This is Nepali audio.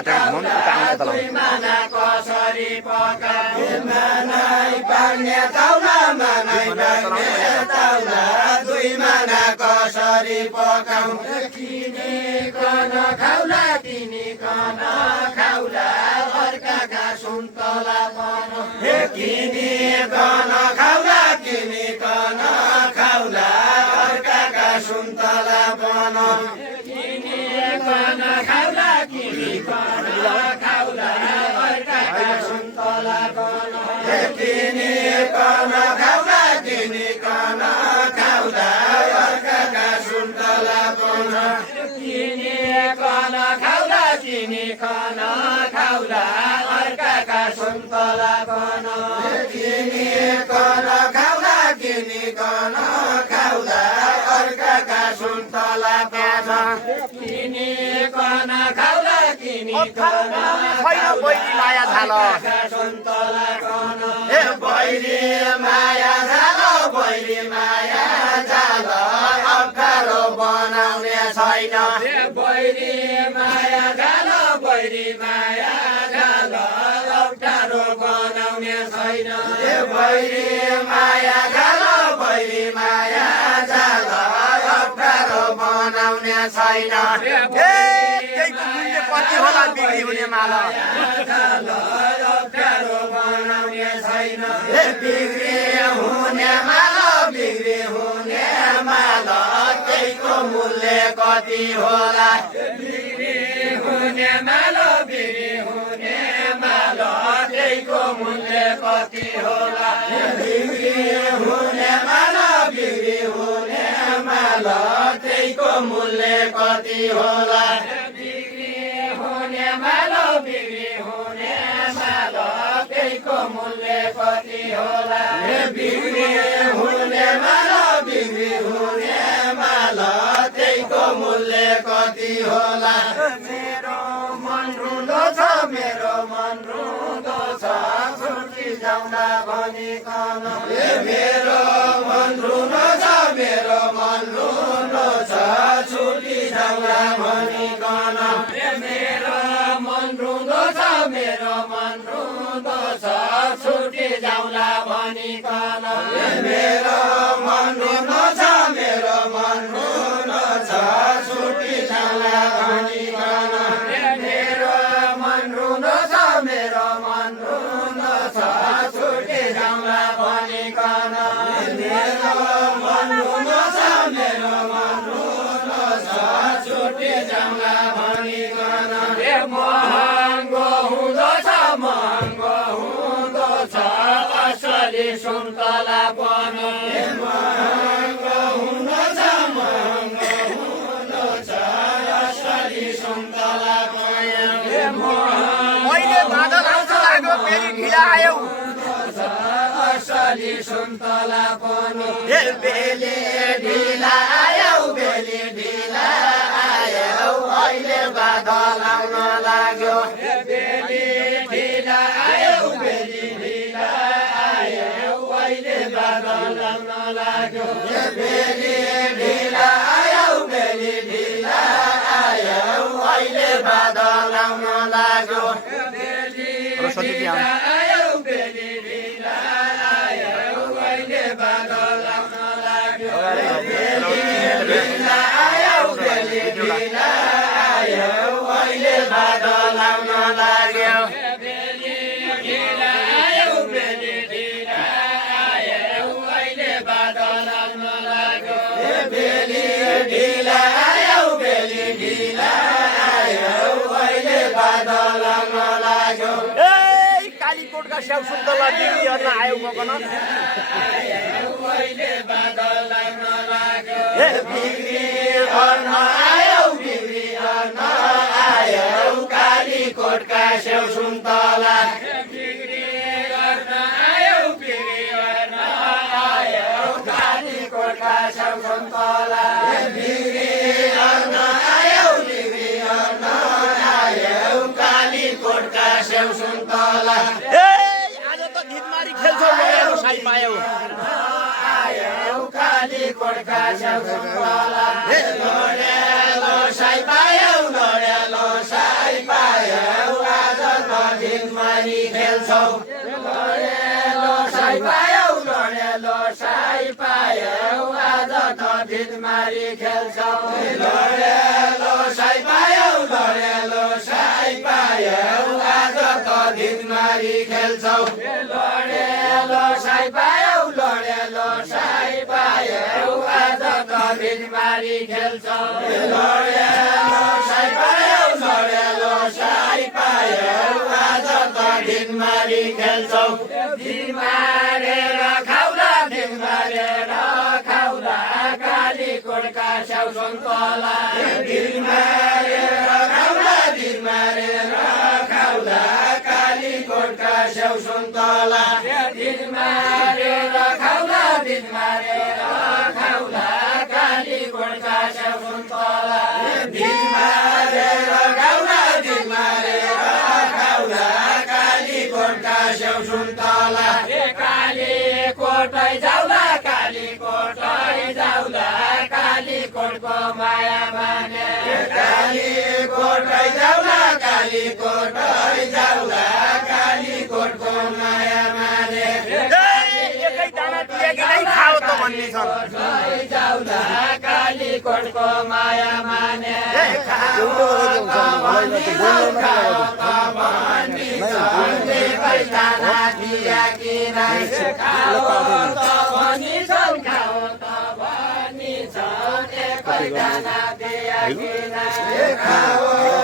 कतै मन उतान यता लाउँ दुई माना कसरी पकाऊ किनिकन खाउला किनिकन खाउला अर्काका सुन्तला बनाऊ किनिकन खाउला किनिकन खाउला अर्काका सुन्तला बनाऊ किनिकन खाउला किनिकन खाउला अर्काका सुन्तला बनाऊ किनिकन खाउला किनिकन खाउला अर्काका सुन्तला बनाऊ किनिकन खाउला किनिकन खाउला अर्काका सुन्तला बनाऊ किनिकन खाउला किनिकन खाउला अर्काका सुन्तला बनाऊ किनिकन खाउला किनिकन माया झाल सुन्तला बनाऊ ए बैरी माया झाल बैरी माया झाल अप्ठ्यारो बनाउने छैन बैरी माया झाल बैरी माया झाल अप्ठ्यारो बनाउने छैन बैरी माया झाल बैरी माया झाल अप्ठ्यारो बनाउने छैन कति होला बिक्री हुने माल अप्ठ्यारो बनाउने छैन बिक्री हुने माल बिक्री हुने माल त्यहीको मूल्य कति होला बिक्री हुने माल बिक्री हुने माल त्यहीको मूल्य कति होला बिक्री हुने माल बिक्री हुने माल त्यहीको मूल्य कति होला बिक्री हुने माल बिक्री हुने माल त्यहीको मूल्य कति होला बिक्री हुने माल बिक्री हुने माल त्यहीको मूल्य कति होला मेरो मन रुँदो छ मेरो मन रुँदो छ छुट्टी जाउँला भनिकन मेरो मन रुँदो छ मेरो मन रुँदो छ छुट्टी जाउँला भनिकन मेरो मन रुँदो छ मेरो मन रुँदो छ छुट्टी जाउँला भनिकन मेरो मन रुँदो छ मेरो मन रुँदो छ छुट्टी जाउँला भनिकन मेरो मन रुँदो छ मेरो मन रुँदो छ छुट्टी जाउँला भनिकन मेरो मन रुँदो छ मेरो मन रुँदो छ छुट्टी जाउँला भनिकन महँगो हुँदो छ महँगो हुँदो छ असली सुन्तला पनि महँगो हुँदो छ महँगो हुँदो छ असली सुन्तला पनि मैले बादल आउँछ लाग्यो फेरि ढिला आयौ असली सुन्तला पनि बेली ढिला आयौ बेली ढिला आयौ अहिले बादल आउन लाग्यो बेली ढिला आयौ बेली ढिला आयौ अहिले बादल आउन लाग्यो बेली ढिला आयौ बेली ढिला आयौ अहिले बादल आउन लाग्यो बेली ढिला आयौ बेली ढिला आयौ अहिले बादल आउन लाग्यो बेली ढिला आयौ बेली ढिला आयौ अहिले बादल आउन लाग्यो बेली ढिला आयौ बेली ढिला आयौ अहिले बादल आउन लाग्यो बेली ढिला आयौ बेली ढिला आयौ अहिले बादल आउन लाग्यो कालीकोटका स्याउ सुन्तला बिक्री गर्न आयौ मकन अहिले बादल आउन लाग्यो बिक्री गर्न आयौ बिक्री गर्न आयौ कालीकोटका स्याउ सुन्तला बिक्री गर्न आयौ बिक्री गर्न आयौ कालीकोटका स्याउ सुन्तला बिक्री गर्न आयौ बिक्री गर्न आयौ कालीकोटका स्याउ सुन्तला आज त गीतमारी खेल्छौ साई पायौ आयौ कालीकोटका स्याउ सुन्तला साई पायौ साई पायौ खेल्छौ लडेलो साई पायौ लडेलो साई पायौ आज त भिडमारी खेल्छौ लडेलो साई पायौ लडेलो साई पायौ आज त भिडमारी खेल्छौ लडेलो साई पायौ लडेलो साई पायौ आज त भिडमारी खेल्छौ लडेलो साई पायौ लडेलो साई पायौ आज त भिडमारी खेल्छौ भिड मारेर खाउला भिड मारेर खाउला काली कोटका स्याउ सुन्तला भिड मारेर खाउला भिड मारेर खाउला काली कोटका स्याउ सुन्तला भिड मारेर खाउला भिड मारेर खाउला काली कोटका स्याउ सुन्तला भिड मारेर खाउला भिड मारेर खाउला काली कोटका स्याउ सुन्तला काली कोटै जाउला काली कोटै जाउला काली कोटको माया माने काली कोटै जाउला काली कोटै जाउला काली कोटको माया माने एकै दाना दिएकी नै खाओ त भन्ने छन् जाउला काली कोटको माया माने खाओ